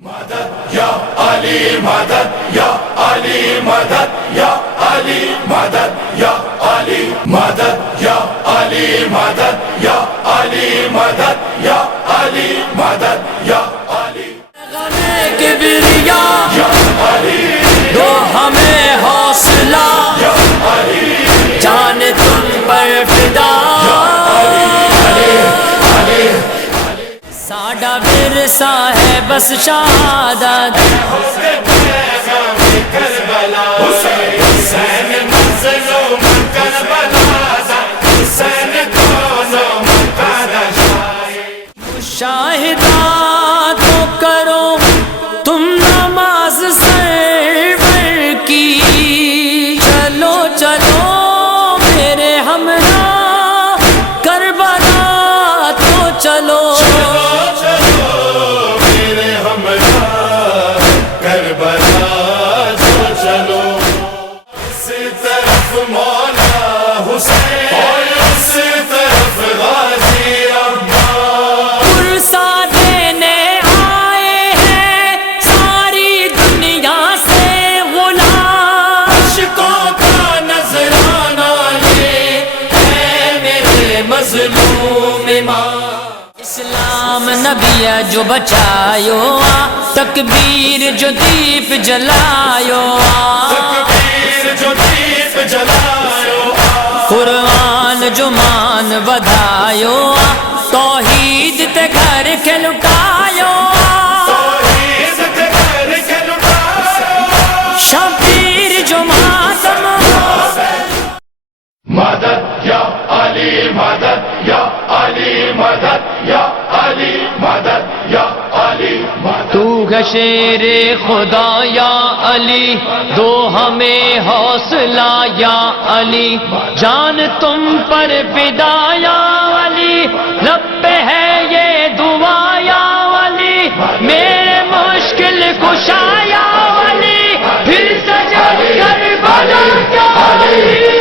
مدد یا علی مدد یا علی مدد یا علی مدد یا علی مدد یا علی مدد یا علی مدد یا علی مدد یا علی غم کبریا یا علی دو ہمیں حوصلہ یا علی جان تم پر فدا ساڈا ورثہ ہے بس شہادت مشاہدہ تو کرو تم نماز سرور کی چلو چلو میرے ہمراہ کربلا تو چلو اسلام نبی جو بچایو تکبیر جو دیپ جلایو قرآن جو مان ودھایو توحید تے گھر کے لٹایو شبیر جو ماتم مدد یا علی مدد یا علی مدد یا علی مدد یا علی مدد تو ہے شیر خدا یا علی دو ہمیں حوصلہ یا علی جان تم پر فدا یا علی لب پہ ہے یہ دعا یا علی میرے مشکل کشا یا علی پھر سجد کر بلا یا علی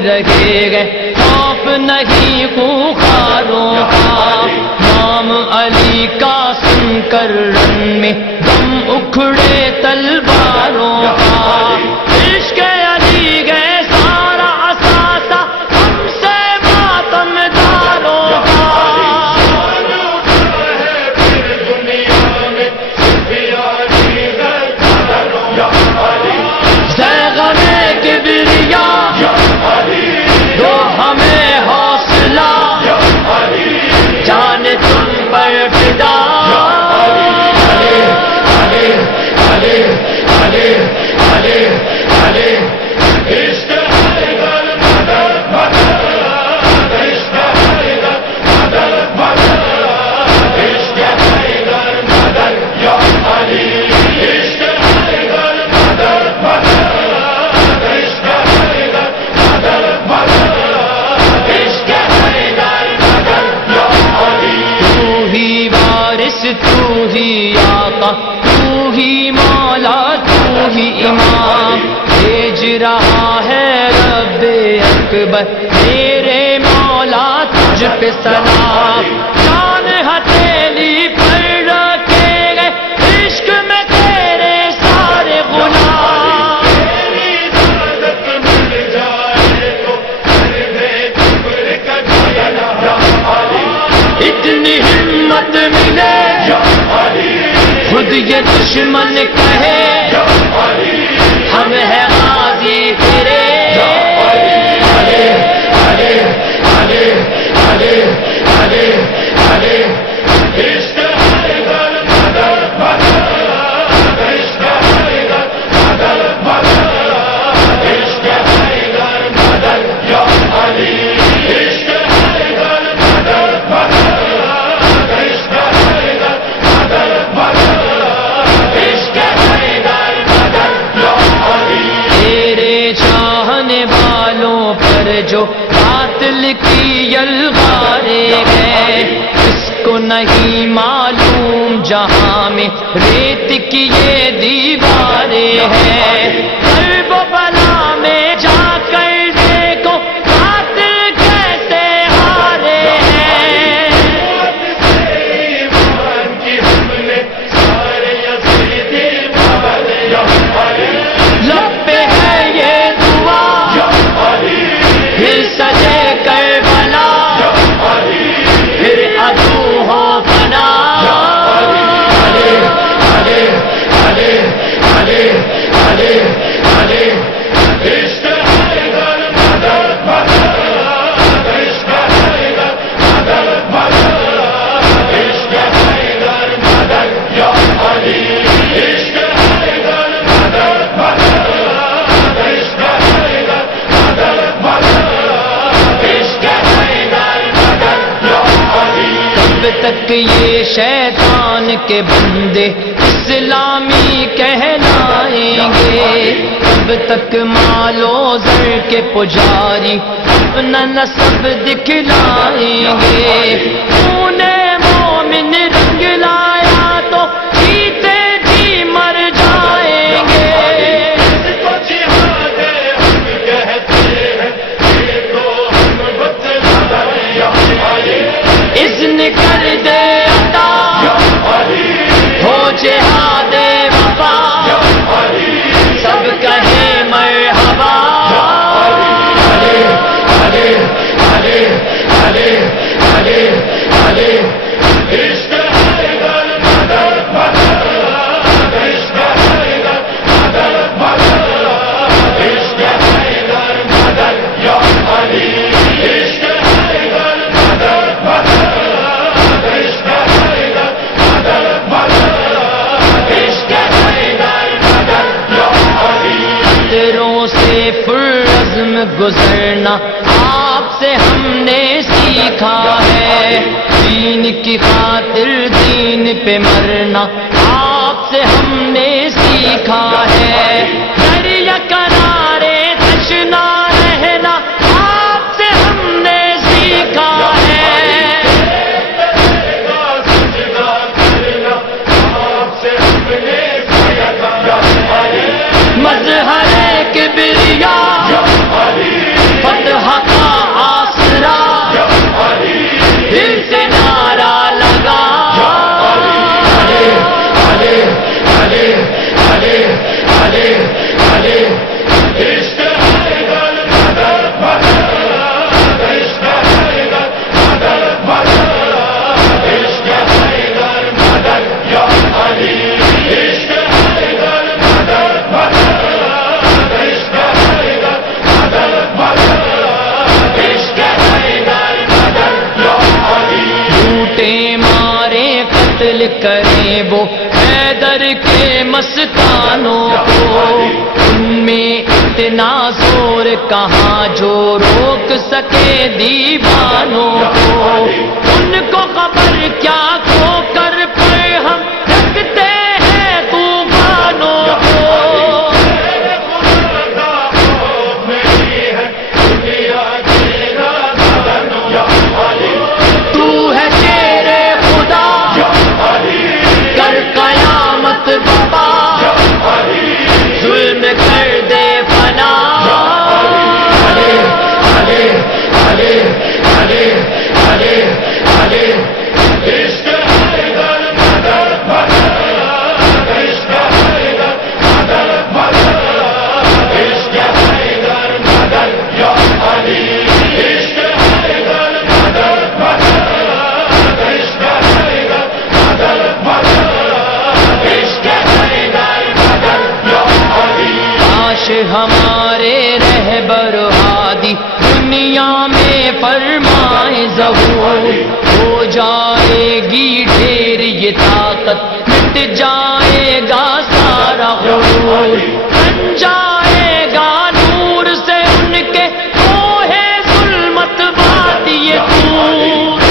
رہے گئے خوف نہیں خوخاروں کا نام علی کا سن کر رن میں دم اکھڑے تلواروں کا عشق علی گئے سارا اثاثہ ہم سے ماتم داروں کا غم کبریا دو ہمیں حوصلہ جان تم پر فدا تو ہی آقا تو ہی مولا تو ہی امام بھیج رہا ہے رب اکبر میرے مولا تجھ پہ سلام جان ہتھیلی پر رکھے گئے عشق میں تیرے سارے غلام اتنی ہمت ملے خود یہ دشمن کہے ہم ہیں غازی تیرے جو باطل کی یلغاریں ہیں، اس کو نہیں معلوم جہاں میں ریت کی یہ دیواریں ہیں، کرب و بلا میں جا کر دیکھو باطل کیسے ہارے ہیں، لب پہ ہے یہ دعا پھر سجے کربلا پھر عدو ہو فنا، کب تک یہ شیطان کے بندے اسلامی کہلائیں گے، کب تک مال و زر کے پجاری اپنا نسب دکھلائیں گے، تو نے مومن رنگ لایا تو جیتے جی مر جائیں گے، اذن کر دے عطا ہو جہاد وفا، سب کہیں مرحبا، خطروں سے پرعزم گزرنا آپ سے ہم نے سیکھا ہے، دین کی خاطر دین پہ مرنا آپ سے ہم نے سیکھا ہے، دریا کنارے تشنا رہنا آپ سے ہم نے سیکھا ہے، مظہر کبریا فتح کا آسرا دل سے نعرہ لگا، مارے قتل کریں وہ حیدر کے مستانوں کو، ان میں اتنا زور کہاں جو روک سکے دیوانوں کو، ان کو خبر کیا کھو کر پر ہم رکھتے ہیں طوفانوں کو، تو ہے شیر خدا کر قیامت بابا، ظلم کر دے فنا، ہمارے رہبر ہادی دنیا میں فرمائے ظہور، ہو جائے گی ڈھیر یہ طاقت مٹ جائے گا سارا غرور، بن جائے گا نور سے ان کے کوہ ظلمت وادی طور،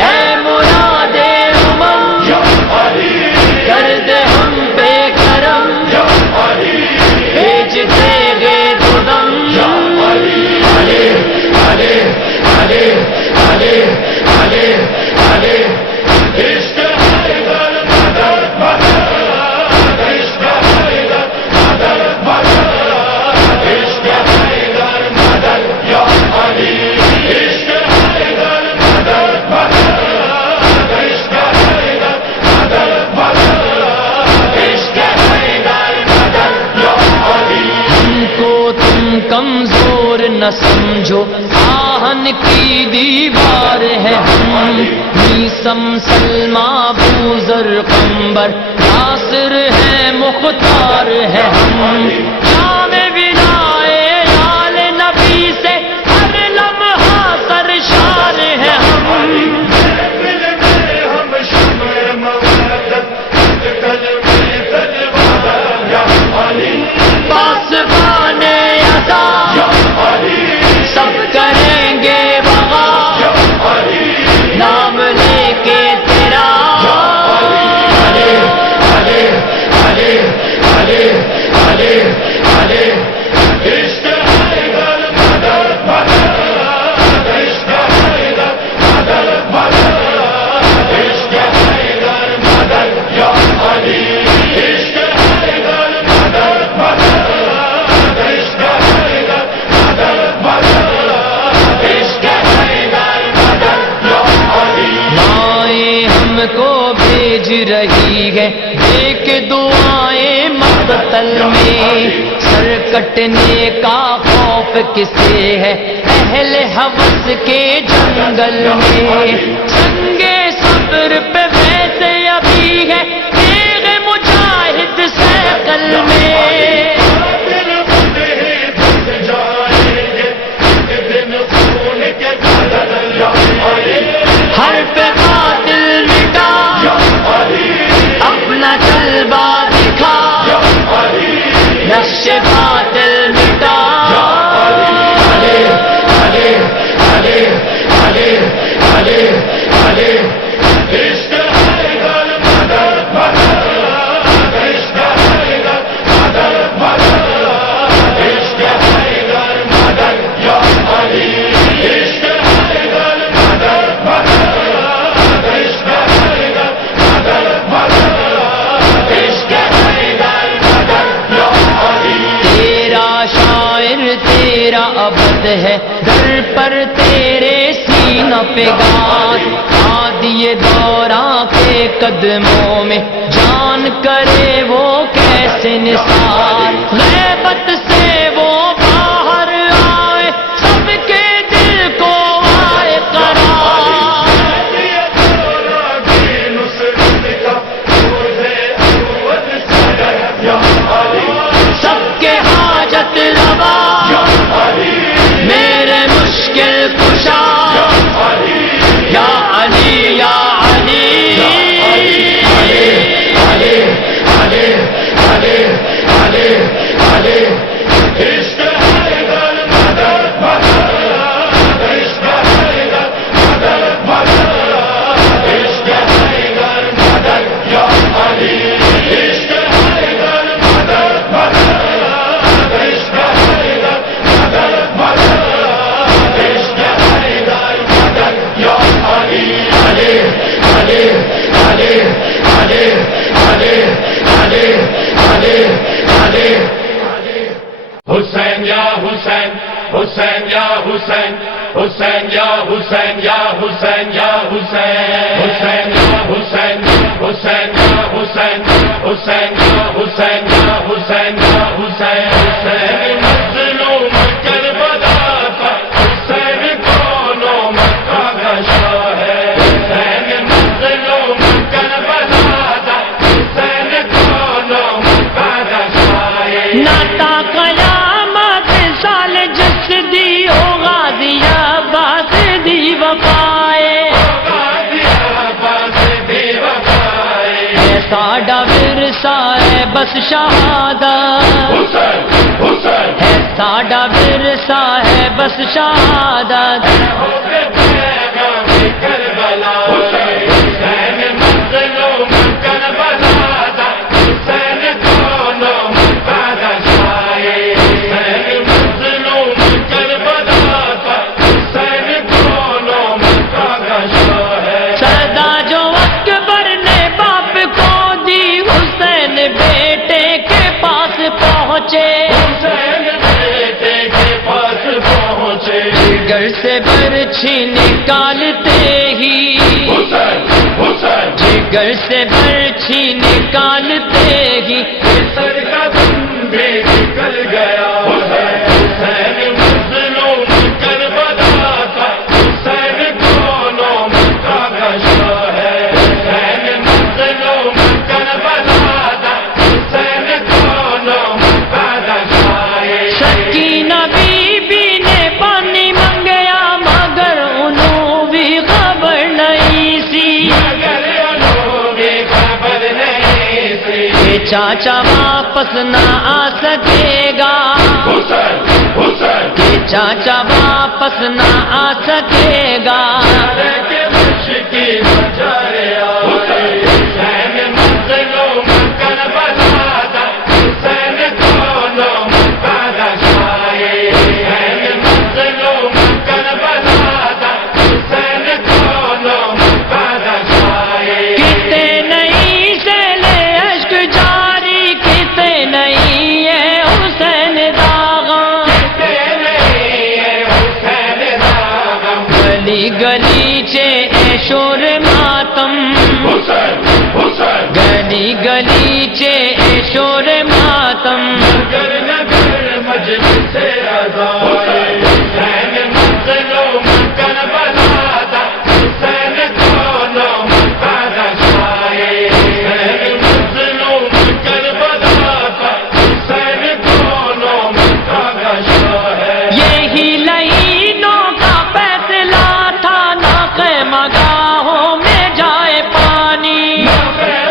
اے مراد امم کر دے ہم سمجھو آہن کی دیوار ہے ہم، میسم سلمہ بوذر قمبر ناصر ہے مختار ہے ہم، شام ولائے آل نبی سے ہر لمحہ سرشار ہے ہم، پاسبان عطا سب کریں گے بغا نام لے کے تیرا، مائیں ہم کو بھیج رہی ہے دیکھ دعائیں مقتل میں، سر کٹنے کا خوف کسے ہے اہل حوث کے جنگل میں، سنگے صبر پہ ویسے ابھی ہے تیغ مجاہد سیکل میں، ہر پہ قاتل مٹا اپنا جلوہ دکھا، نقش باطل مٹا، تیرا ابد ہے در پر تیرے سینہ پہ گاز، ہادی دوراں کے قدموں میں جان کرے وہ کیسے نثار، غیبت سے وہ باہر آئے سب کے دل کو آئے قرار، سب کے حاجت روا میرے مشکل کشا، یا علی یا علی، حسین یا حسین، حسین یا حسین، حسین یا حسین، یا حسین یا حسین، حسین یا حسین، حسین یا حسین، حسین یا حسین، یا حسین یا حسین، حسین مظلوم کربلا کا، حسین کونوں مکہ کا شاہ ہے، حسین مظلوم کربلا کا، حسین کونوں مکہ کا شاہ ہے، ناتا قیامت سال جس دی ہو غازی عباس دی وفائے، ہے ساڈا ورثہ ہے بس شہادت، ہے ساڈا ورثہ ہے بس شہادت، سدا جو اکبر نے باپ کو دی حسین بیٹے کے پاس پہنچے، جگر سے برچھی نکالتے ہی، جگر سے برچھی نکالتے ہی سر کا دم بھی نکل گیا، حسین مظلوم کر چاچا واپس نہ آ سکے گا، حسین حسین کہ چاچا واپس نہ آ سکے گا، کے مشکی بجائے آئے حسین مظلوم کربلا دا، حسین کونوں کا رشائے حسین مظلوم کربلا دا، حسین کونوں کا رشائے کتے نہیں سے لے اشک جاری، کتے نہیں ہے حسین داغاں، گلی گلی چے اے شور ماتم، حسین حسین گلی گلی چے اے شور ماتم، نگر نگر مجلس عزائے حسین مظلوم کربلا دا، حسین کونوں کا رشائے حسین مظلوم کربلا دا، حسین کونوں کا رشائے یہی لعینوں کا فیصلہ تھا، ناقہ مگاہوں میں جائے پانی،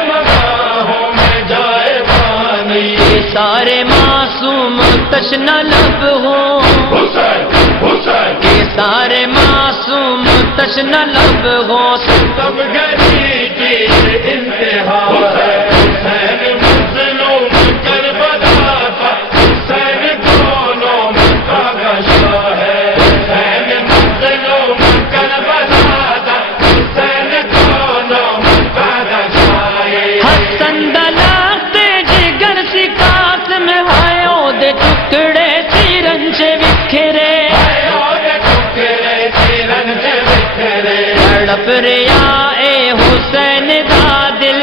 مگاہوں میں جائے پانی یہ سارے معصوم تشنہ لب ہوں، حسین حسین کہ سارے معصوم تشنہ لب ہوں، تب گلی کی انتہا ہے حسین مظلوم کربلا کا، حسین کونوں کا گشا ہے حسین مظلوم کربلا کا، حسین کونوں کا گشا ہے حسن دلخت جگر سی قاسم ہائیو دے ٹکڑے سیرن چے وکھرے، تڑپ ریا اے حسین دا دل،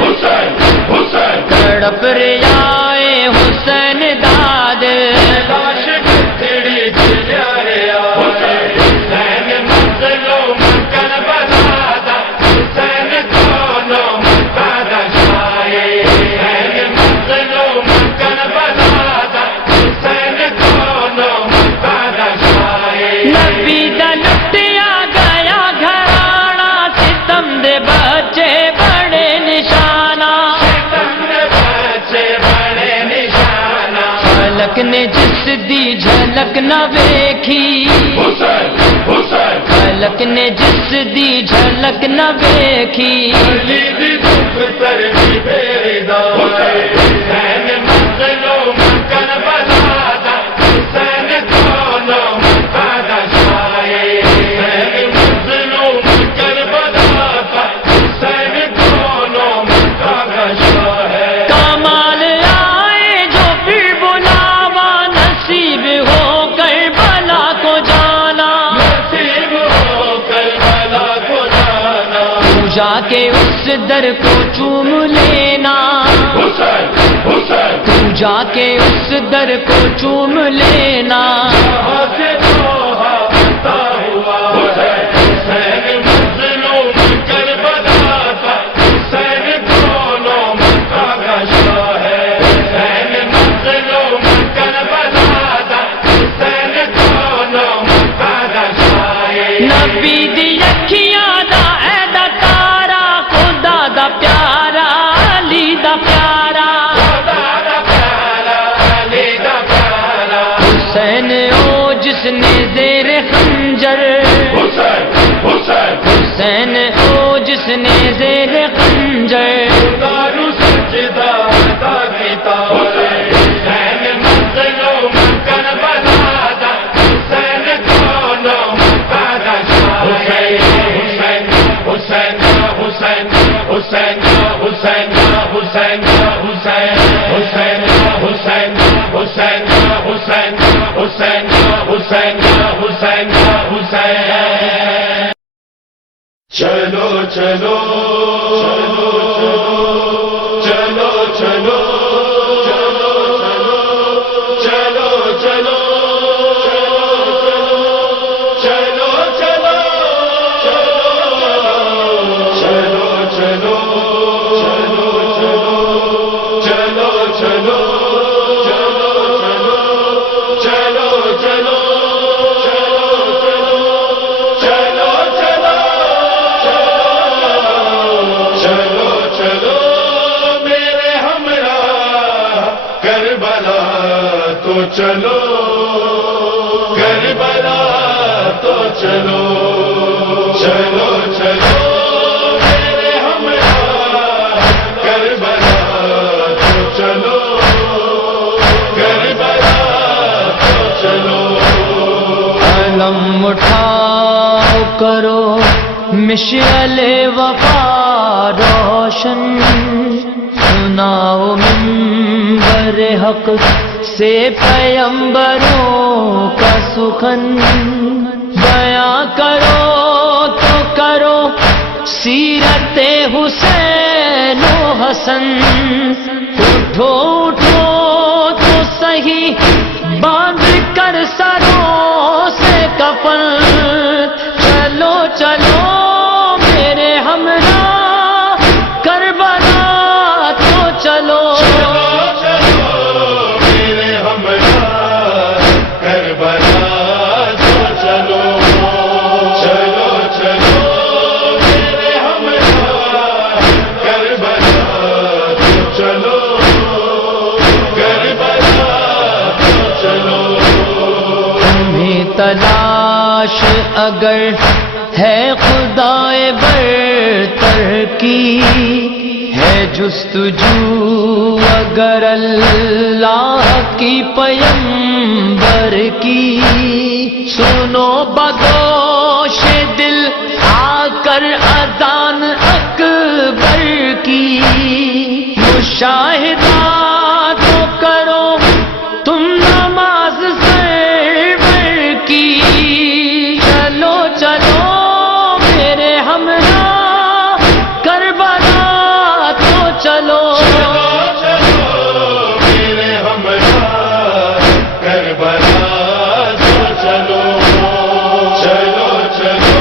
حسین حسین تڑپ ریا اے حسین دا دل، لاش بکھری چلے آئے حسین مظلوم کربلا دا، حسین کونوں کا رشائے حسین مظلوم کربلا دا، حسین کونوں کا رشائے نبی دا لٹیا گیا گھرانا، ستم دے بچے بڑے نشانہ، بچے بڑے نشانہ فلک نے جس دی جھلک نہ ویکھی، حسین حسین فلک نے جس دی جھلک نہ ویکھی، علی دکھ پر بھی بیدار حسین مظلوم کربلا دا، حسین کونوں کا رشائے حسین مظلوم کربلا دا، حسین کونوں کا رشا ہے کمال آئے جو پھر بلاوا، نصیب ہو کر بلا کو جانا، نصیب ہو کربلا کو جانا تو جا کے اس در کو چوم لینا، حسین حسین تو جا کے اس در کو چوم لینا، کہاں سے توحا عطا ہوا ہے حسین مظلوم کربلا کا، حسین کونوں کا گشا ہے حسین مظلوم کربلا کا، حسین کونوں کا گشا ہے نبی دی اکھیاں دا اے دا تارا، خدا دا پیارا علی دا پیارا، خدا دا پیارا علی دا پیارا حسین او جس نے زیر خنجر، حسین حسین حسین او جس نے زیر خنجر، دارو سجدہ ادا کیتا حسین مظلوم کربلا دا، حسین کونوں کا رشا ہے حسین حسین حسین حسین حسین حسین حسین حسین حسین حسین حسین حسین حسین حسین حسین چلو چلو چلو چلو چلو چلو چلو چلو چلو چلو چلو چلو چلو چلو چلو چلو کربلا تو چلو چلو چلو میرے ہمراہ کربلا تو چلو کربلا تو چلو علم اٹھاؤ کرو مشعل وفا روشن سناؤ منبر حق سے پیمبروں کا سخن بیاں کرو تو کرو سیرت حسین و حسن اٹھو اٹھو تو صحیح باندھ کر سروں سے کفن چلو چلو میرے ہمراہ کربلا تو چلو تلاش اگر ہے خدائے برتر کی ہے جستجو اگر اللہ کی پیمبر کی سنو بگوش دل آ کر اذان اکبر کی مشاہدہ تو کرو تم نماز چلو چلو میرے ہمراہ کربلا تو چلو میرے ہمراہ کربلا تو چلو چلو چلو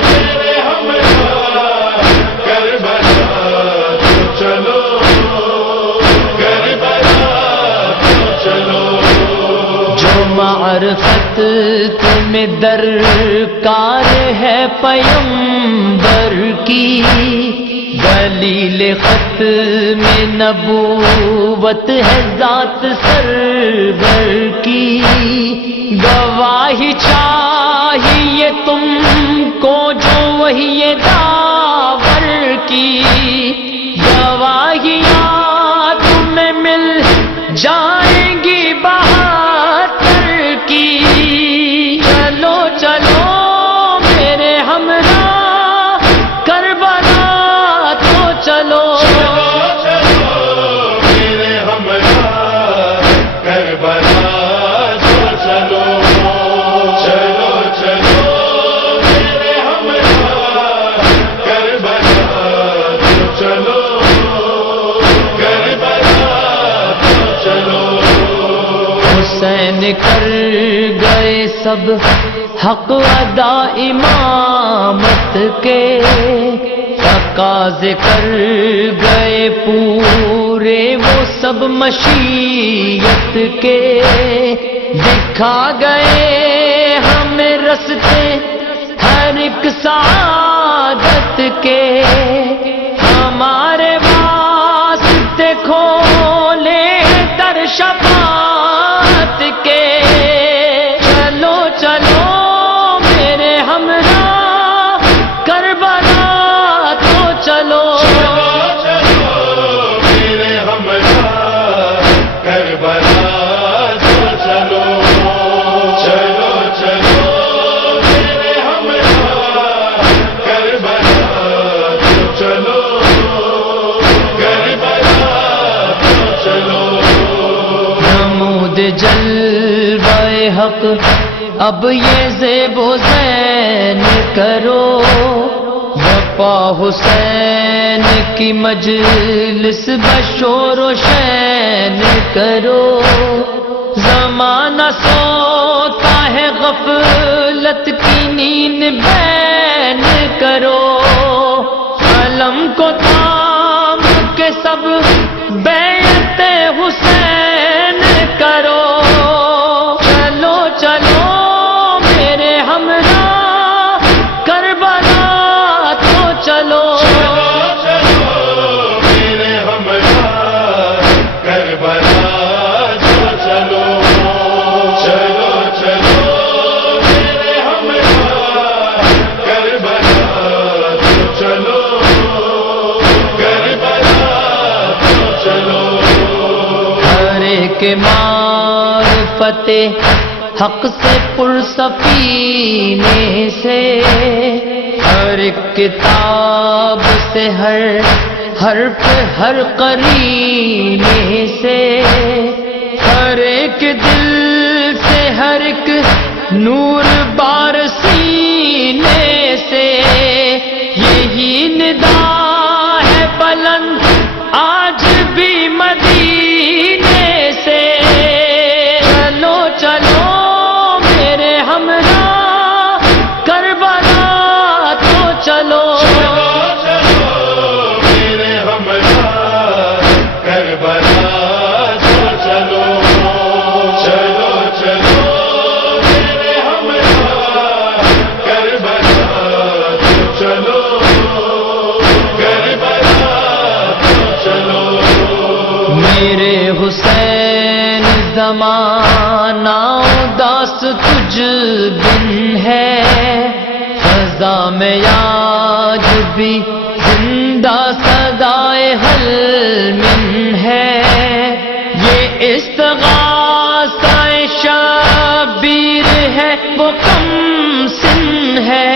میرے ہمراہ کربلا تو چلو کربلا تو چلو جو معرفت تمہیں درکار ہے پیمبر کی دلیل ختم نبوت ہے ذات سرور کی گواہی چاہیے تم کو جو وہی داور کی گواہیاں تمہیں مل جائیں گی بہتر کی چلو چلو میرے ہمراہ کربلا تو چلو میرے ہمراہ کربلا تو چلو چلو چلو میرے ہمراہ کربلا تو چلو کربلا تو چلو حسین کر گئے سب حق ادا امامت کے تقاضے کر گئے پورے وہ سب مشیت کے دکھا گئے ہمیں رستے ہر ایک سعادت کے ہمارے واسطے کھولے در شفاعت کے چلو چلو میرے ہمراہ کربلا تو چلو میرے ہمراہ کربلا تو چلو چلو چلو میرے ہمراہ کربلا تو چلو کربلا تو چلو نمود جلوہ حق اب یہ زیب و زین کرو وفا حسین کی مجلس بشور و شین کرو زمانہ سوتا ہے غفلت کی نیند بین کرو علم کو تھام کے سب بیعت حسین کرو چلو چلو میرے ہمراہ کربلا تو چلو میرے ہمراہ کربلا تو چلو کے معرفت حق سے پرسفینے سے، ہر ایک کتاب سے، ہر حرف ہر قرینے سے، ہر ایک دل سے، ہر ایک نور بار سینے سے، یہی ندا ہے بلند آج بھی مدینے سے۔ چلو چلو میرے ہمراہ کربلا تو چلو، میرے حسین زمانہ اداس تجھ بن ہے، فضا میں آج بھی زندہ صدائے حل من ہے، یہ استغاثہ شبیر ہے وہ کم سن ہے،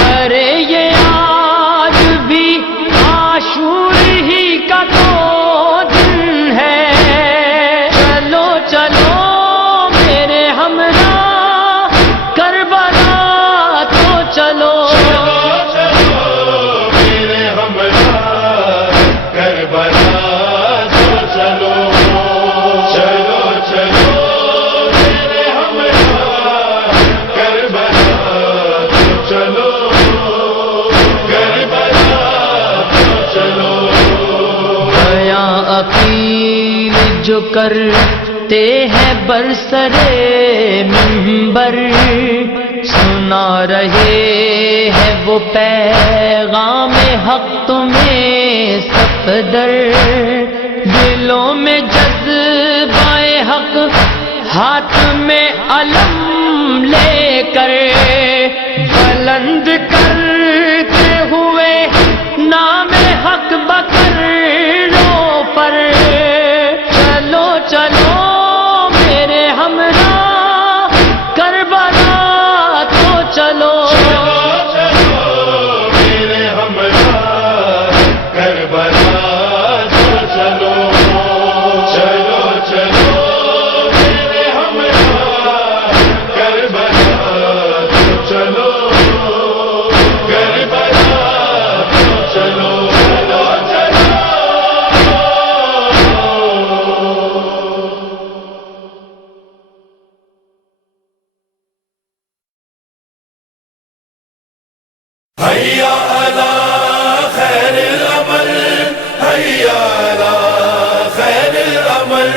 ارے یہ آج بھی عاشور ہی کا تو دن ہے۔ چلو چلو میرے ہمراہ کربلا تو چلو، عقیل جو کرتے ہیں برسرے منبر، سنا رہے ہیں وہ پیغام حق تمہیں صفدر، دلوں میں جذبہ حق ہاتھ میں علم لے کر، بلند کرتے ہوئے نام حق بکر پر۔ چلو چلو میرے ہمراہ کربلا تو چلو، حیا علی خیر العمل، حیا علی خیر العمل،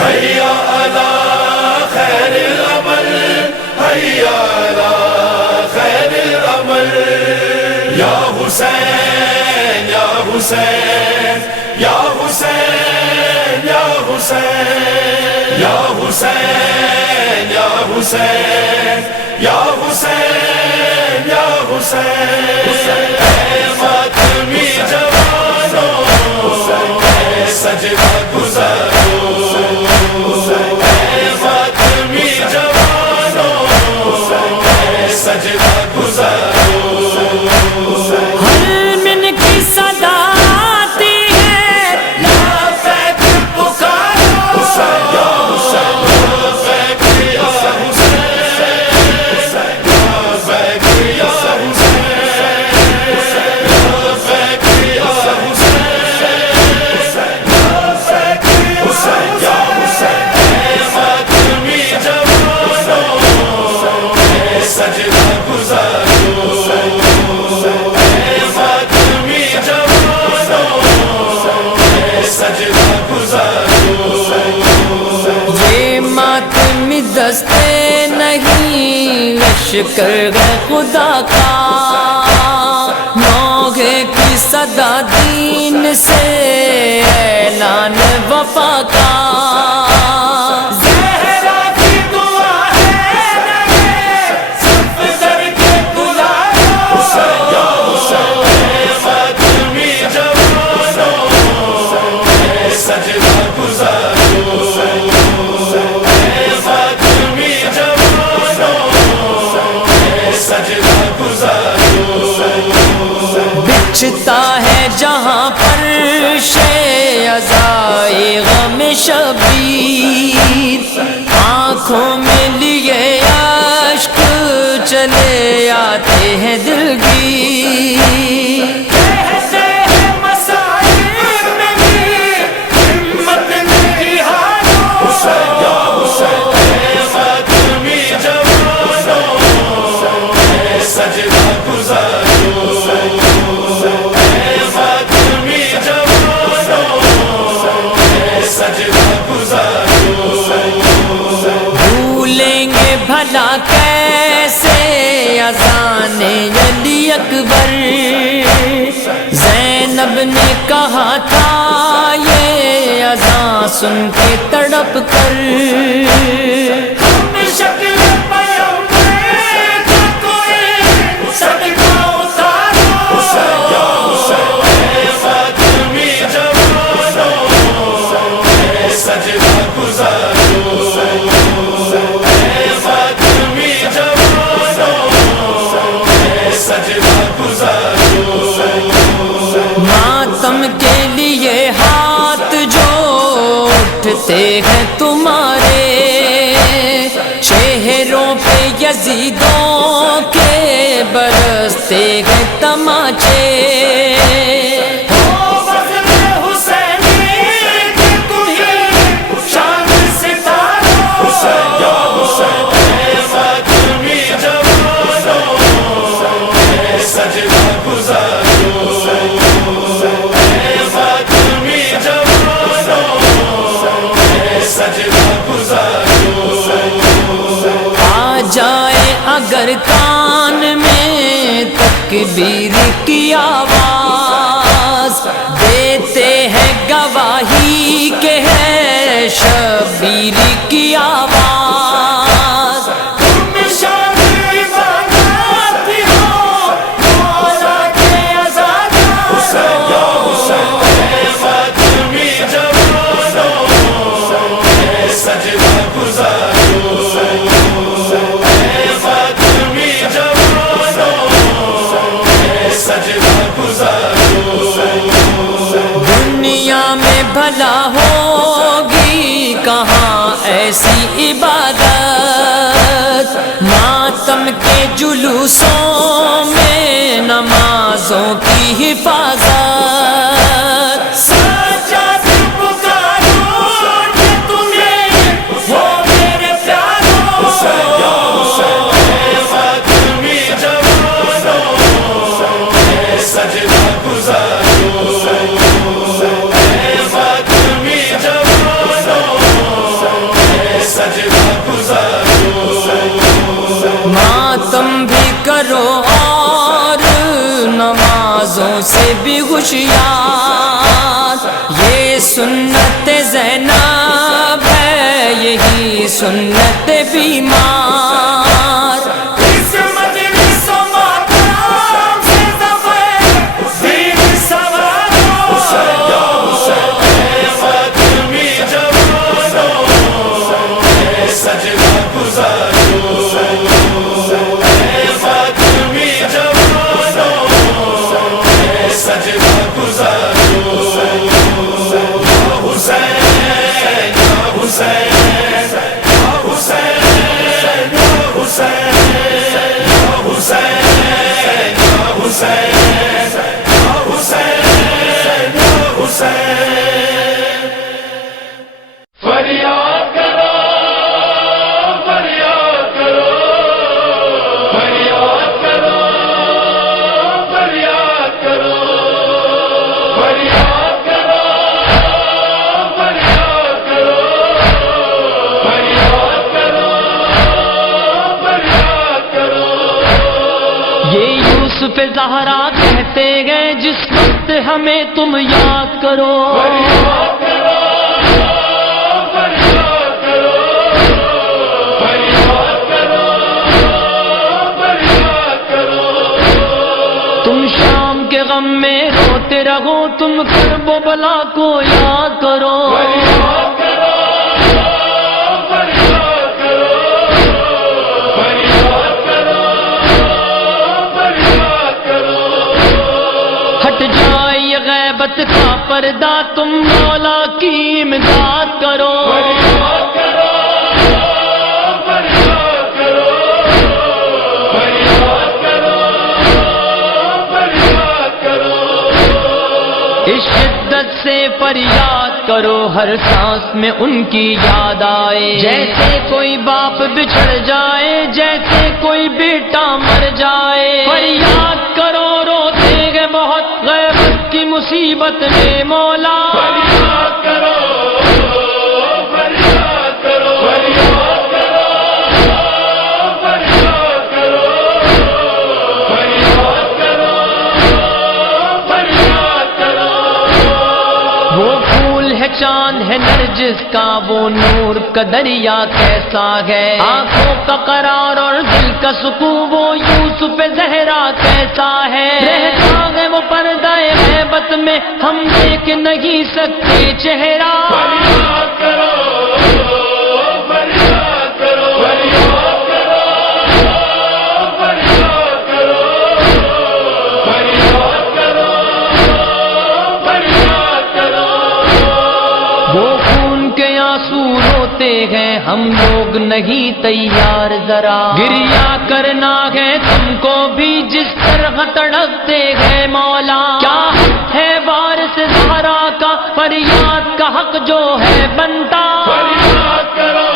حیا علی خیر العمل، حیا علی خیر العمل، یا حسین یا حسین یا حسین یا حسین یا حسین یا حسین یا حسین یا حسین، اے ماتمی جوانوں سجدہ گزارو، اے ماتمی جوانوں سجدہ گزارو، ہر من کی صدا آتی ہے، لبیک پکارو، یا حسین لبیک یا دستے نہیں لشکر ہے خدا کا، نوحے کی صدا دین سے اعلان وفا کا، زہرا کی دعا ہے نگے صفدر کے بلارو، یا حسین ماتمی جوانوں سجدہ گزارو، اٹھتا ہے جہاں پر عزائے غم شبیر، آنکھوں میں لیے اشک چلے آتے ہیں دلگیر۔ بھلا کیسے اذان علی اکبر، زینب نے کہا تھا یہ اذان سن کے تڑپ کر، ماتم کے لیے ہاتھ جو اٹھتے ہیں تمہارے، چہروں پہ یزیدوں کے برستے ہیں تماچے، اگر کان میں تکبیر کی آواز، دیتے ہیں گواہی کہ ہے شبیر کی آواز، تم شان عبادت ہو مولا کے عزادار، فاطمی جوانوں سجدہ گزارو، دنیا میں بھلا ہوگی کہاں ایسی عبادت، ماتم کے جلوسوں میں نمازوں کی حفاظت، سجاد پکاروں کہ تمہیں وہ میرے پیاروں، فاطمی جوانوں سجدہ گزارو، ماتم بھی کرو اور نمازوں سے بھی ہوشیار، یہ سنت زینب ہے یہی سنت بیمار، اس مجلس و ماتم سے ظفر دین سوارو، فاطمی جوانوں سجدہ گزارو، فاطمی جوانوں سجدہ گزارو، یا حسین یا حسین یا حسین یا حسین یا حسین یا حسین یا حسین یا حسین، فریاد کرو فریاد کرو فریاد کرو فریاد کرو فریاد کرو فریاد کرو فریاد کرو فریاد کرو، یہ یوسف زہرا کہتے گئے جس وقت ہمیں تم یاد کرو، فریاد کرو فریاد کرو فریاد کرو فریاد کرو، تم شام کے غم میں روتے رہو، تم کرب و بلا کو یاد کرو، فریاد کرو فریاد کرو فریاد کرو فریاد کرو، ہٹ مردہ تم مولا کی امداد کرو، اس شدت سے فریاد کرو ہر سانس میں ان کی یاد آئے، جیسے کوئی باپ بچھڑ جائے، جیسے کوئی بیٹا مر جائے، فریاد کرو روتے گے بہت غیبت کی مصیبت میں مولا، فریاد کرو، فریاد کرو، فریاد کرو، فریاد کرو، فریاد کرو، فریاد کرو۔ وہ پھول ہے چاند ہے نرجس کا، وہ نور کا دریا کیسا ہے، آنکھوں کا قرار اور دل کا سکون وہ یوسف زہرا کیسا ہے، رہتا ہے وہ پردہ غیبت میں ہم دیکھ نہیں سکتے چہرہ، فریاد کرو، فریاد کرو، فریاد کرو، فریاد کرو، فریاد کرو، فریاد کرو۔ وہ خون کے آنسو روتے ہیں ہم لوگ نہیں تیار، ذرا گریا کرنا ہے تم کو بھی جس طرح تڑپتے ہیں مولا، کیا حق ہے وارث زہرا کا فریاد کا حق جو ہے بنتا، فریاد کرو،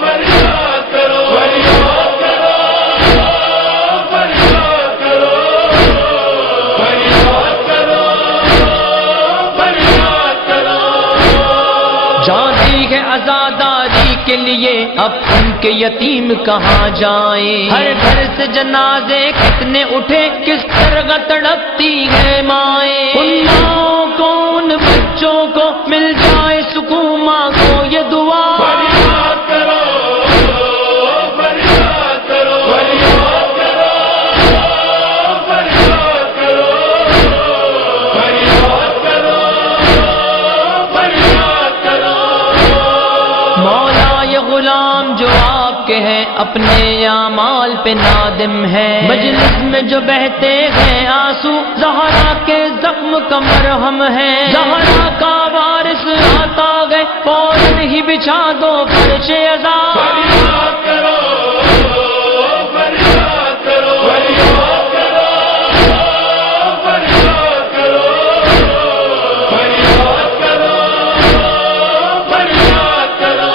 فریاد کرو، فریاد کرو، فریاد کرو، فریاد کرو، فریاد کرو۔ جاتی ہے عزاداری کے لیے اب ان کے یتیم کہاں جائیں، ہر گھر سے جنازے کتنے اٹھے کس طرح تڑپتی ہے مائیں، ان ماؤں کو ان بچوں کو مل جائے سکون مانگو یہ دعا، فریاد کرو، فریاد کرو، فریاد کرو، فریاد کرو، فریاد کرو، فریاد کرو۔ مولا یہ غلام جو آپ کے ہیں اپنے اعمال پہ نادم ہے، مجلس میں جو بہتے ہیں آنسو زہرا کے زخم کا مرہم ہے، زہرا کا وارث آتا گئے فوراً ہی بچھا دو فرش عزا، فریاد کرو، فریاد کرو، فریاد کرو، فریاد کرو، فریاد کرو، فریاد کرو۔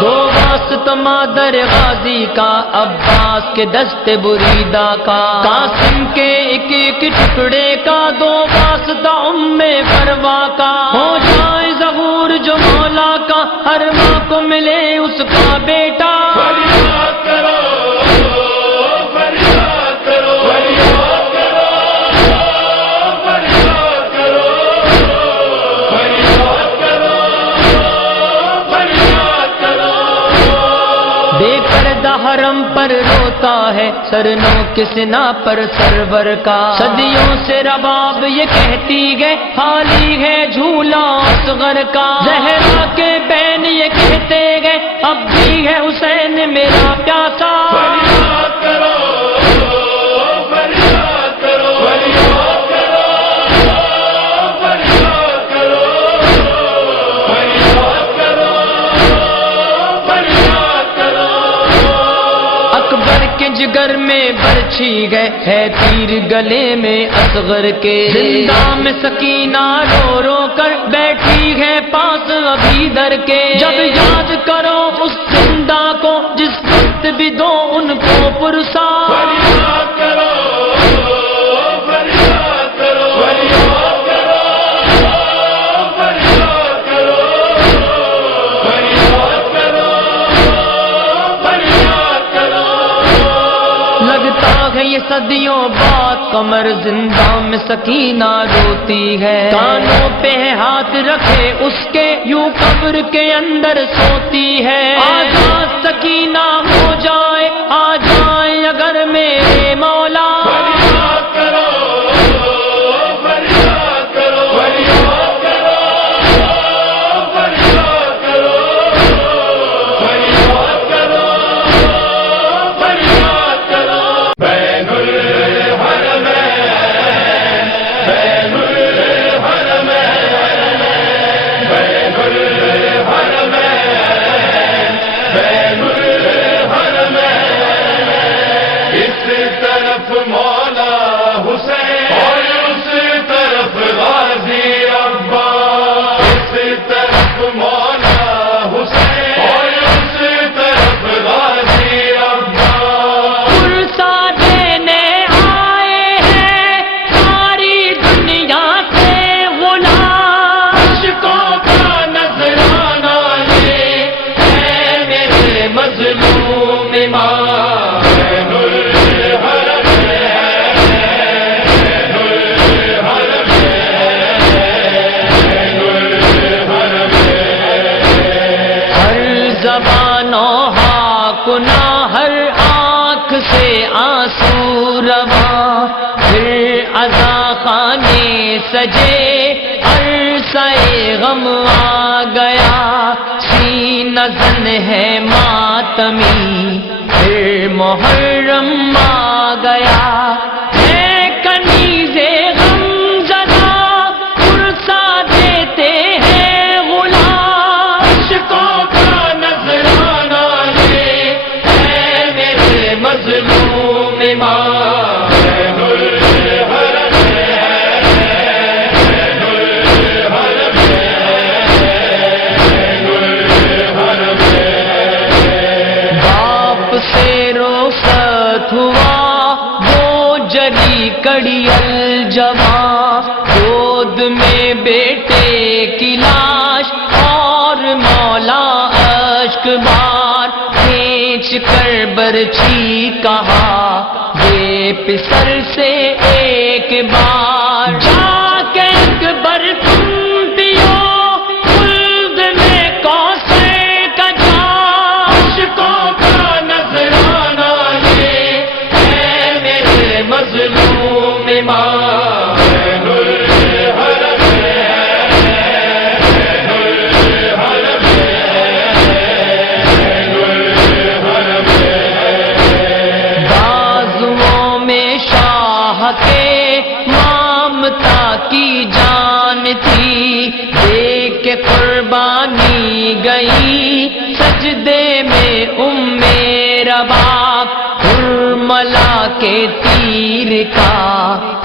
دو واسط مادر غازی کا، عباس کے دست بریدہ کا، قاسم کے ایک ایک ٹکڑے کا، دو واسطہ ام پروا کا، ہو جائے ظہور جو مولا کا ہر ماں کو ملے اس کا بیٹا، فریاد کرو، فریاد کرو، فریاد کرو، فریاد کرو، فریاد کرو، فریاد کرو۔ بے پردہ حرم پر روتا ہے سرنوں کے سنا پر سرور کا، صدیوں سے رباب یہ کہتی ہے خالی ہے جھولا اصغر کا، زہرا کے بین یہ کہتے گئے اب بھی ہے حسین میرا پیاسا، فریاد کرو، فریاد کرو، فریاد کرو، فریاد کرو، فریاد کرو، فریاد کرو۔ اکبر کے جگر میں برچھی گئے ہے تیر گلے میں اصغر کے، زندہ میں سکینہ رو رو کر بیٹھی ہے پاس ابھی در کے، جب یاد کرو اس زندہ کو جس وقت بھی دو ان کو پرسا، فریاد کرو، فریاد کرو، فریاد کرو، فریاد کرو، فریاد کرو، فریاد کرو۔ لگتا ہے یہ صدیوں بعد قمر زندہ میں سکینہ روتی ہے، کانوں پہ ہاتھ رکھے اس کے یوں قبر کے اندر سوتی ہے، آزاد سکینہ ہو جائے آ جائے اگر میرے مولا، فریاد کرو، فریاد کرو، فریاد کرو، فریاد کرو، فریاد کرو، فریاد کرو۔ بین الحرمین، بین مولا حسین اور اس طرف غازی عباس، اس طرف مولا حسین اور اس طرف غازی عباس. پرسا دینے آئے ہیں ساری دنیا سے غلام، عشقوں کا نذرانہ لے اے میرے مظلوم امام. عین الحرم عین الحرم عین الحرم. ہر زبان و ہاکنا ہر آنکھ سے آنسو رواں، پھر عزا خانے سجے عرصہ غم آ گیا، سینہ زن ہے ماتمی پھر محرم آ گیا. ہے کنیز غم زدہ پرسا دیتے ہیں غلام، عشقوں کا نذرانہ لے اے میرے مظلوم امام. عین الحرم عین الحرم عین الحرم. باپ سے رخصت ہوا وہ جری کڑی الجواں، گود میں بیٹے کی لاش اور مولا اشک بار کھینچ کر برچھی کہا یہ پسر سے ایک بار، جا کے اکبر تم پیو خلد میں کوثر کا جام. عشقوں کا نذرانہ لے اے میرے مظلوم امام. عین الحرم عین الحرم عین الحرم. بازوؤں میں شاہ کے مامتا کی جان تھی، دیکھ کے قربانی گئی سجدے میں رباب، حرملا کے تیر کا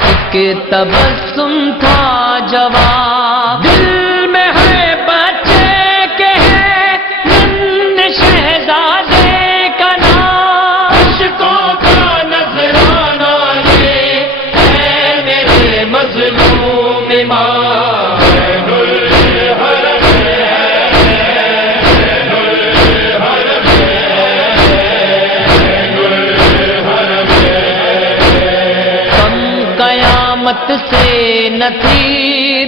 ایک تبسم تھا جواب. دل میں ہے بچے کے ہے نن شہزادے کا نام، عشقوں کا نذرانہ لے اے میرے مظلوم امام. عین الحرم عین الحرم عین الحرم. کم قیامت سے نہ تھی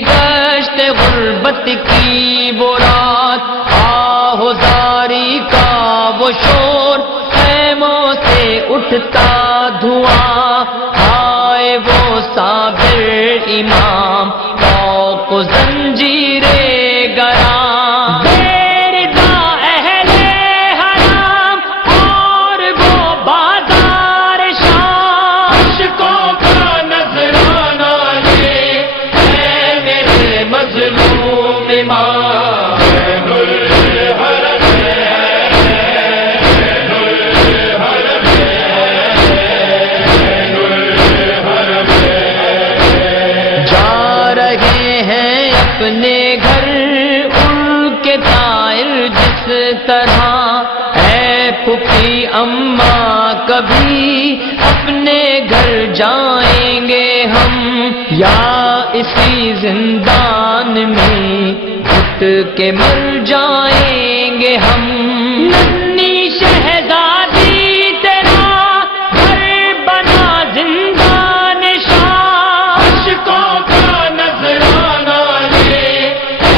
دشت غربت کی وہ رات، آہوزاری کا وہ شور خیموں سے اٹھتا دھواں، آئے وہ صابر امام فوق زنجیرے گراں، بیردا اہل حرام اور وہ بازار شام. عشقوں کا نذرانہ لے اے میرے مظلوم امام. عین الحرم عین الحرم عین الحرم. جا رہے ہیں اپنے گھر ان کے طائر جس طرح، اے پھوپھی اماں کبھی اپنے گھر جائیں گے ہم، یا اسی زندان میں گھٹ کے مر جائیں گے ہم. ننھی شہزادی تیرا گھر بنا زندان شام، عشقوں کا نذرانہ لے اے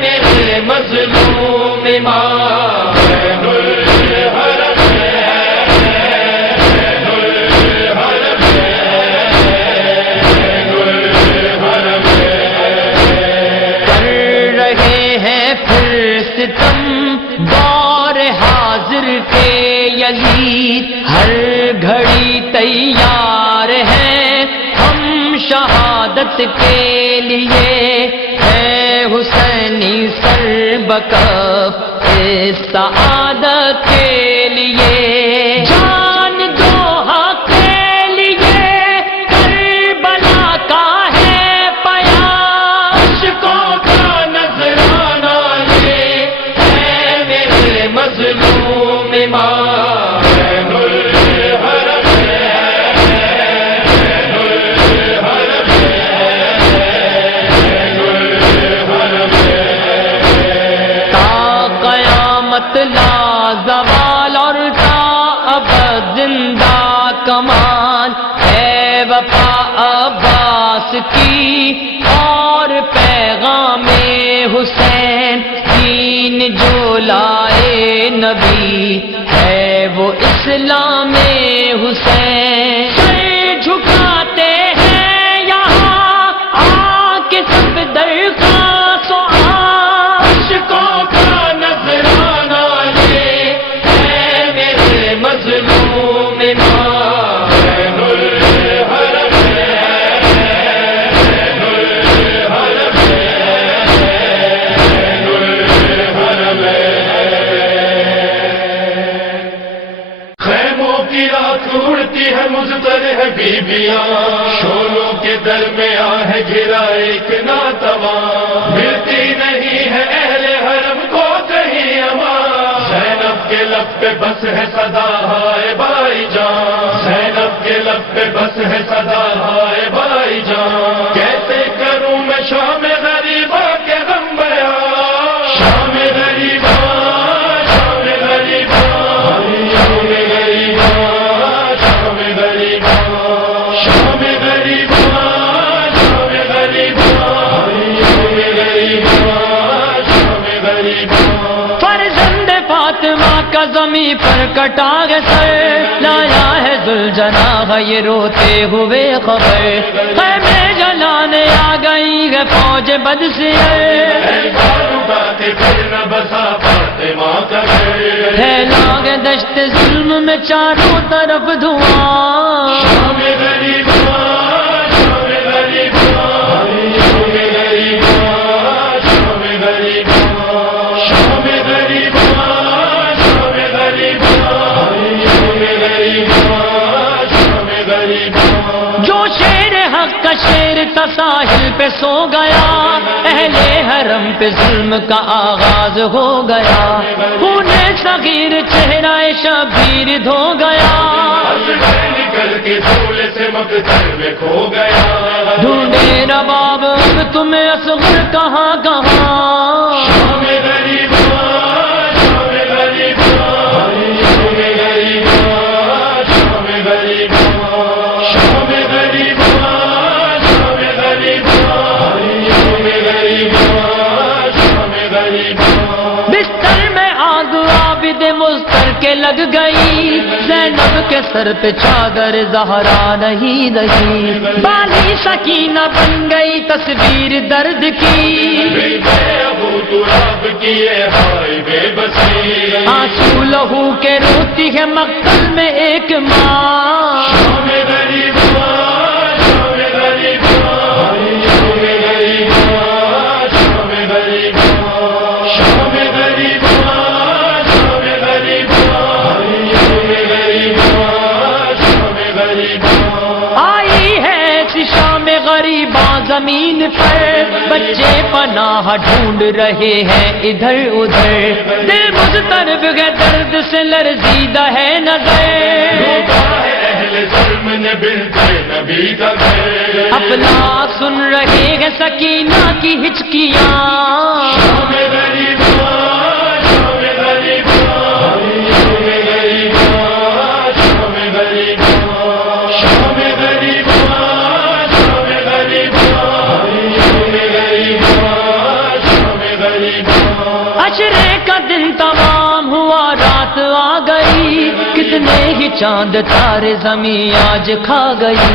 میرے مظلوم امام. عین الحرم عین الحرم عین الحرم. کر رہے ہیں پھر ستم دور حاضر کے یزید، ہر گھڑی تیار ہیں ہم شہادت کے لیے، ہے حسینی سر بکف اس سعادت کے لیے. جان دو حق کے لیے حسین سر جھکاتے ہیں یہاں آ کے سب درخواست و عاشقوں کا نذرانہ لے اے میرے مظلوم ماں عین الحرم عین الحرم عین الحرم خیموں کی رات اڑتی ہے مضطرح بیبیاں شولوں کے درمیان ہے گھرا ایک ناتواں ملتی نہیں ہے اہل حرم کو کہیں امان زینب کے لب پہ بس ہے صدا ہائے بائی جان زینب کے لب پہ بس ہے صدا ہائے بائی جان کیسے کروں میں شام غریبا کے غم بیان شام غریبا شام غریبا شام غریبا شام غریبا شام غریبا شام غریبا شام غریبا شام غریبا فرزند فاطمہ کا زمیں پر کٹا ہے سر لایا ہے ذوالجناح یہ روتے ہوئے خبر خیمے جلانے آ گئی ہے فوج بد سے پھیلا گے دشت ظلم میں چاروں طرف دھواں شام غریبا شام غریبا شام غریبا شام غریبا شام غریبا شام غریبا شام غریبا شام غریبا جو شیر حق کا شیر تھا ساحل پہ سو گیا اہل حرم پہ ظلم کا آغاز ہو گیا خون صغیر چہرہ شبیر دھو گیا نکل کے دھول سے مقتل میں کھو گیا ڈھونڈے رباب اب تمہیں اصغر کہاں کہاں شام غریبا شام غریبا شام غریبا شام غریبا شام غریبا شام غریبا شام غریبا شام غریبا بستر میں آگ عابد مضطر کے لگ گئی زینب کے سر پہ چادر زہرا نہیں رہی بالی سکینہ بن گئی تصویر درد کی ابو تراب کیے ہائے بے بسی آنسو لہو کے روتی ہے مقتل میں ایک ماں شام غریبا شام غریبا شام غریبا شام غریبا شام غریبا شام غریبا شام غریبا شام غریبا آئی ہے ایسی شام غریباں زمین پر بچے پناہ ڈھونڈ رہے ہیں ادھر ادھر دل مضطرب ہے درد سے لرزیدہ ہے نظر اہل ظلم نے بنتے نبی کا گھر اپنا سن رہے ہیں سکینہ کی ہچکیاں شام غریبا شام غریبا شام غریبا شام غریبا شام غریبا شام غریبا شام غریبا شام غریبا عشرے کا دن تمام ہوا رات آ گئی کتنے ہی چاند تارے زمین آج کھا گئی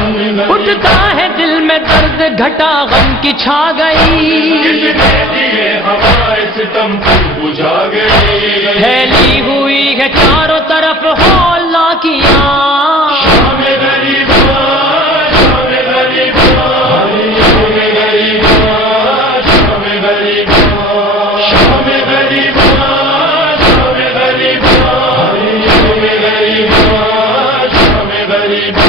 اٹھتا ہے دل میں درد گھٹا غم کی چھا گئی کتنے دیے ہمارے ستم کو بجھا گئی پھیلی ہوئی ہے چاروں طرف ہو اللہ کی آن شام غریبا شام غریبا شام غریبا شام غریبا شام غریبا شام غریبا شام غریبا شام غریبا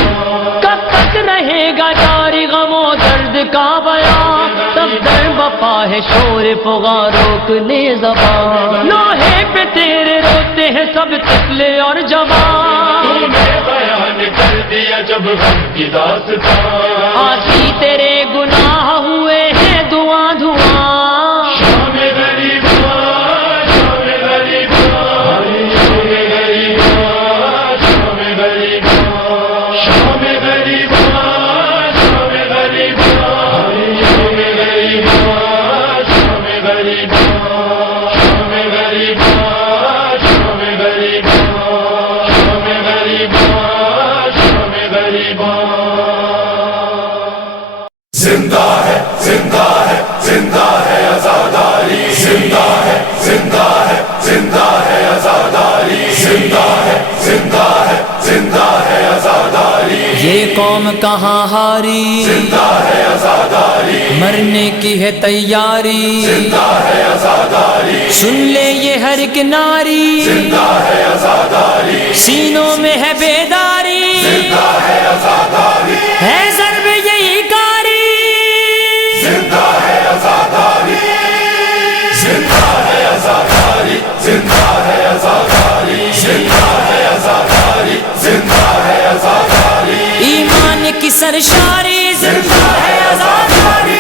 کب تک رہے گا جاری غم و درد کا بیان تب در وفا ہے شور فغاں روک لے زبان لوہے پہ تیرے روتے ہیں سب طفلے اور جوان تم نے بیان کر دیا جب غم کی داستان آسی تیرے گناہ ہوئے ہیں دعاں دھواں شام غریبا شام غریبا شام غریبا شام غریبا شام غریبا شام غریبا شام غریبا شام غریبا شام غریبا شام غریبا شام غریبا زندہ ہے زندہ ہے زندہ ہے آزاداری زندہ ہے زندہ ہے زندہ ہے آزاداری زندہ ہے زندہ ہے زندہ ہے آزاداری یہ قوم کہاں ہاری زندہ ہے آزاداری مرنے کی ہے تیاری زندہ ہے آزاداری سن لے یہ ہر ایک ناری زندہ ہے آزاداری سینوں میں ہے بیداری زندہ ہے آزاداری ہے ضرب یہی کاری زندہ ہے آزاداری زندہ ہے آزاداری زندہ ہے آزاداری زندہ ہے آزاداری زندہ ہے آزاداری ایمان کی سرشاری زندہ ہے آزاداری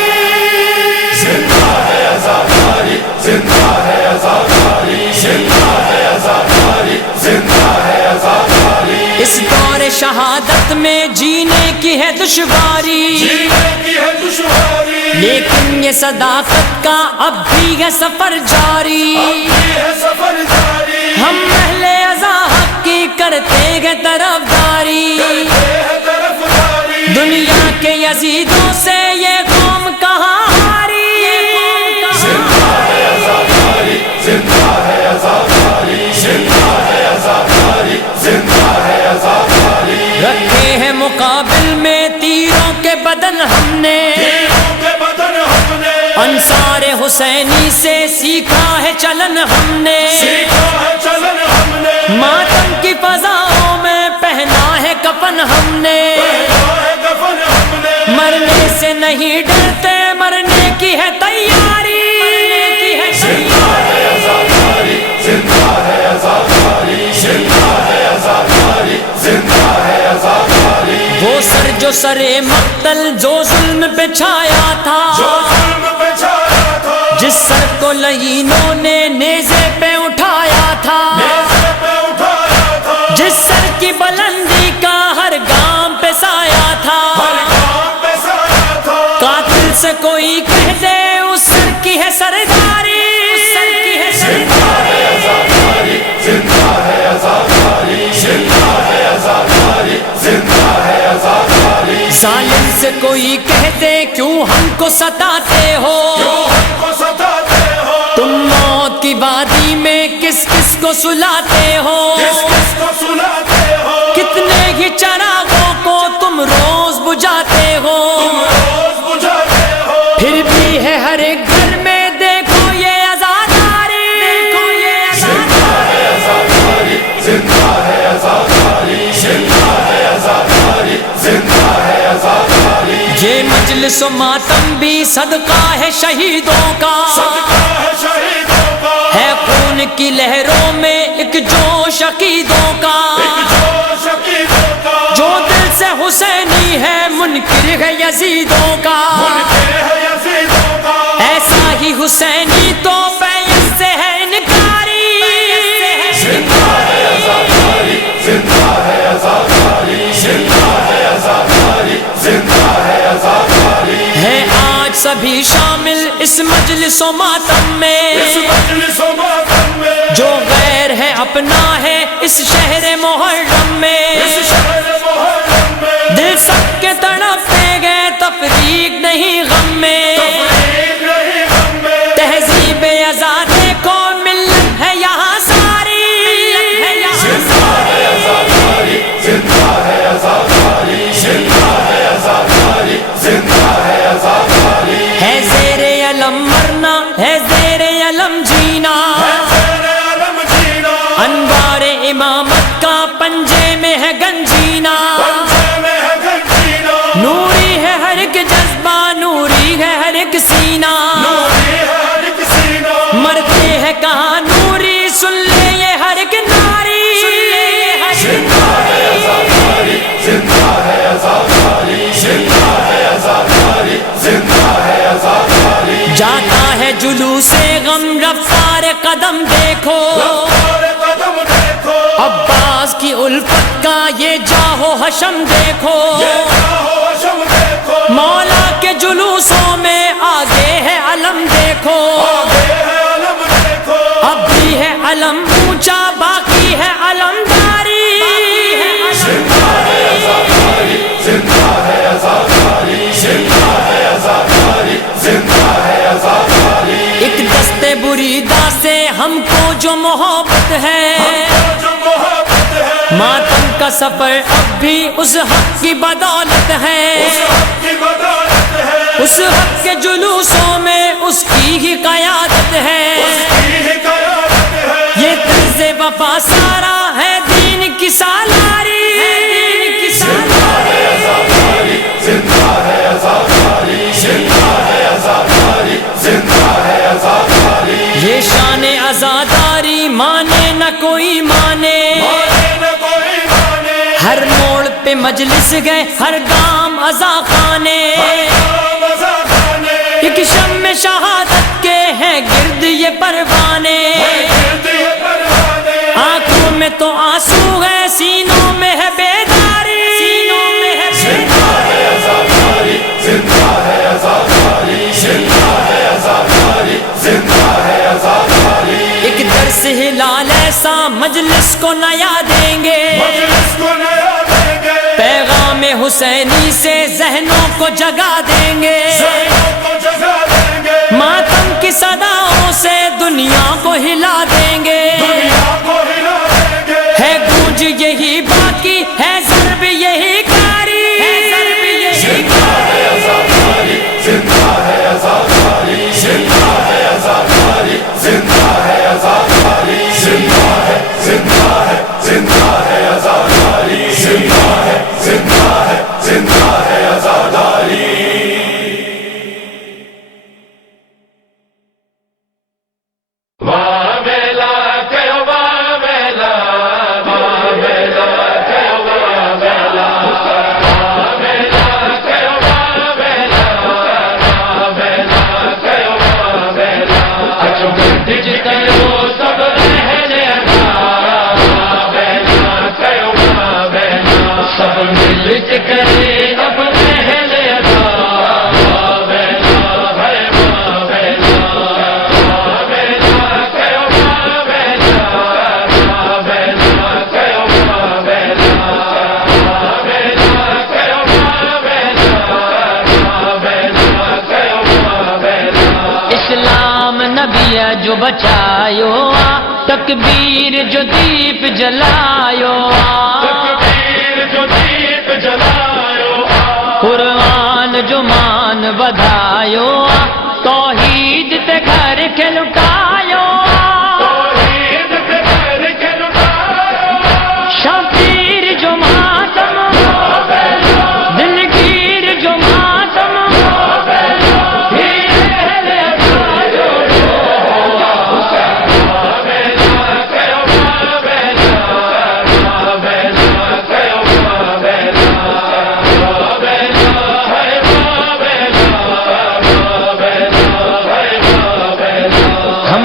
زندہ ہے آزاداری زندہ ہے آزاداری زندہ ہے آزاداری زندہ ہے آزاداری اس دور شہادت میں جینے کی ہے دشواری جینے کی ہے دشواری لیکن یہ صداقت کا اب بھی ہے سفر جاری یہ ہے سفر جاری ہم اہل ازا حق کی کرتے ہیں طرفداری کرتے ہیں طرفداری دنیا کے یزیدوں سے یہ قوم کہاں ہاری زندہ ہے آزاداری زندہ ہے آزاداری زندہ ہے آزاداری زندہ ہے آزاداری رکھے ہیں مقابل میں تیروں کے بدن ہم نے تیروں کے بدن ہم نے انصار حسینی سے سیکھا ہے چلن ہم نے سیکھا ہے چلن ہم نے ماتم کی فضاؤں میں پہنا ہے کفن ہم نے پہنا ہے کفن ہم نے مرنے سے نہیں ڈرتے مرنے کی ہے تیاری زندہ ہے آزاداری زندہ ہے آزاداری زندہ ہے آزاداری زندہ ہے آزاداری وہ سر جو سر مقتل جو ظلم پہ چھایا تھا جو ظلم پہ چھایا تھا جس سر کو لعینوں نے نیزے پہ اٹھایا تھا نیزے پہ اٹھایا تھا جس سر کی بلندی کا ہر گام پہ سایہ تھا ہر کام پہ سایہ تھا قاتل سے کوئی کہہ دے اس سر کی ہے سرداری زندہ ہے آزاداری زندہ ہے آزاداری زندہ ہے آزاداری زندہ ہے آزاداری ظالم سے کوئی کہہ دے کیوں ہم کو ستاتے ہو کیوں ہم کو ستاتے ہو تم موت کی وادی میں کس کس کو سلاتے ہو کس کس کو سناتے ہو کتنے ہی چراغوں کو تم روز بجھاتے ہو تم روز بجھاتے ہو پھر بھی ہے ہر ایک گھر میں دیکھو یہ آزاداری زندہ ہے آزاداری زندہ ہے آزاداری زندہ ہے آزاداری زندہ ہے آزاداری یہ مجلس و ماتم بھی صدقہ ہے شہیدوں کا صدقہ ہے شہیدوں کا ہے خون کی لہروں میں ایک جوش عقیدوں کا ایک جوش عقیدوں کا جو دل سے حسینی ہے منکر ہے یزیدوں کا منکر ہے یزیدوں کا ایسا ہی حسینی تو بیعت سے ہے انکاری زندہ ہے آزاداری زندہ ہے آزاداری زندہ ہے آزاداری زندہ ہے آزاداری ہے آج سبھی شامل اس مجلس و ماتم میں اس مجلس و ماتم میں جو غیر ہے اپنا ہے اس شہر محرم میں اس شہر محرم میں دل سب کے تڑپتے گئے تفریق نہیں غم میں تفریق نہیں غم میں تہذیب آزادی کو ملت ہے یہاں ساری زندہ ہے آزاداری زندہ ہے آزاداری زندہ ہے آزاداری زندہ ہے آزاداری ہے زیر علم مرنا ہے زیر علم جینا زیر عالم جینا انوار امامت کا پنجے میں ہے گنجینا پنجے میں ہے گنجینا نوری ہے ہر ایک جذبہ نوری ہے ہر ایک سینہ نوری ہے ہر ایک سینہ مرتے ہیں کہاں نوری سن لے یہ ہر ایک ناری زندہ ہے آزاداری زندہ ہے آزاداری زندہ ہے آزاداری زندہ ہے آزاداری جاتا ہے جلوس غم رفتار قدم دیکھو اور قدم دیکھو عباس کی الفت کا یہ جاہو حشم دیکھو یہ چاہو حشم دیکھو مولا کے جلوسوں میں آگے ہے علم دیکھو آگے ہے علم دیکھو اب بھی ہے علم اونچا باقی ہے علمداری زندہ ہے آزاداری زندہ ہے آزاداری زندہ ہے کا سفر اب بھی اس حق کی بدولت ہے، اس حق کے جلوسوں میں اس کی ہی قیادت ہے، یہ طرز وفا سارا ہے دین کی سالاری، یہ شان عزاداری مانے نہ کوئی مانے، ہر موڑ پہ مجلس گئے ہر گام عزا خانے، ایک شم شہادت کے ہیں گرد یہ پروانے، آنکھوں میں تو آنسو ہے سینوں میں ہے بیداری، ایک درس ہلال ایسا مجلس کو نیا دیں گے، پیغام حسینی سے ذہنوں کو جگا دیں گے، ماتم کی صداؤں سے دنیا کو ہلا دیں گے، ہے گونج یہی باقی ہے ضرب یہی کاری، جو بچایو تکبیر جو دیپ جلایو، قرآن جو مان بدھایو، توحید تے گھر کے لٹایو، شبیر جو ماتم دلگیر جو ماتم،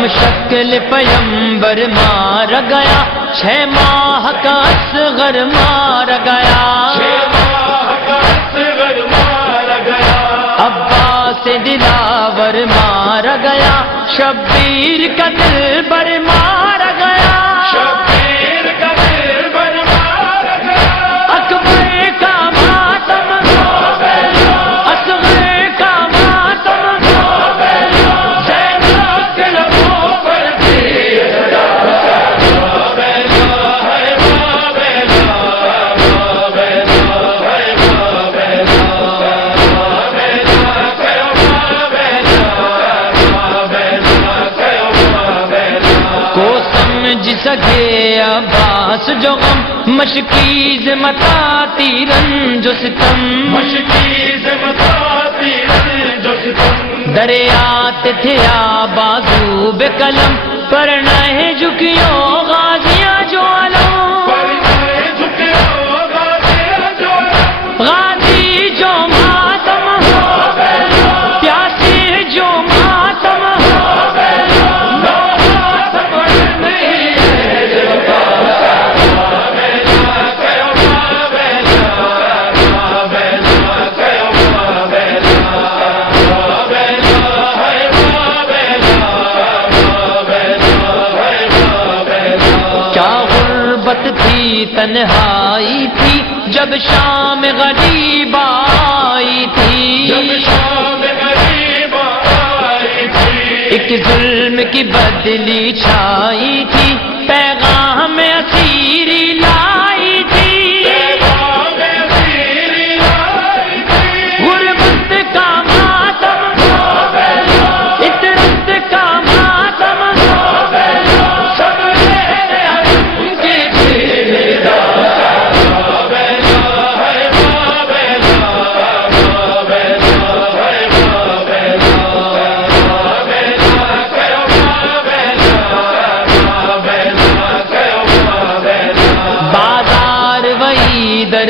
شکل پیمبر مار گیا، 6 ماہ کا اصغر مار گیا، عباس دلاور مار گیا، شبیر کا دلبر مار گیا، اکبر کا ماتم اصغر کا ماتم، سکے عباس جو غم، مشکیز متا تیرن جو ستم، دریات تھیا بازو بے قلم، پر نہ جھکیو غازیاں جو علم، غازی جو ماتم پیاسی جو ماتم، تنہائی تھی جب شام غریب آئی تھی، ایک ظلم کی بدلی چھائی تھی، پیغام اسیری لائی تھی،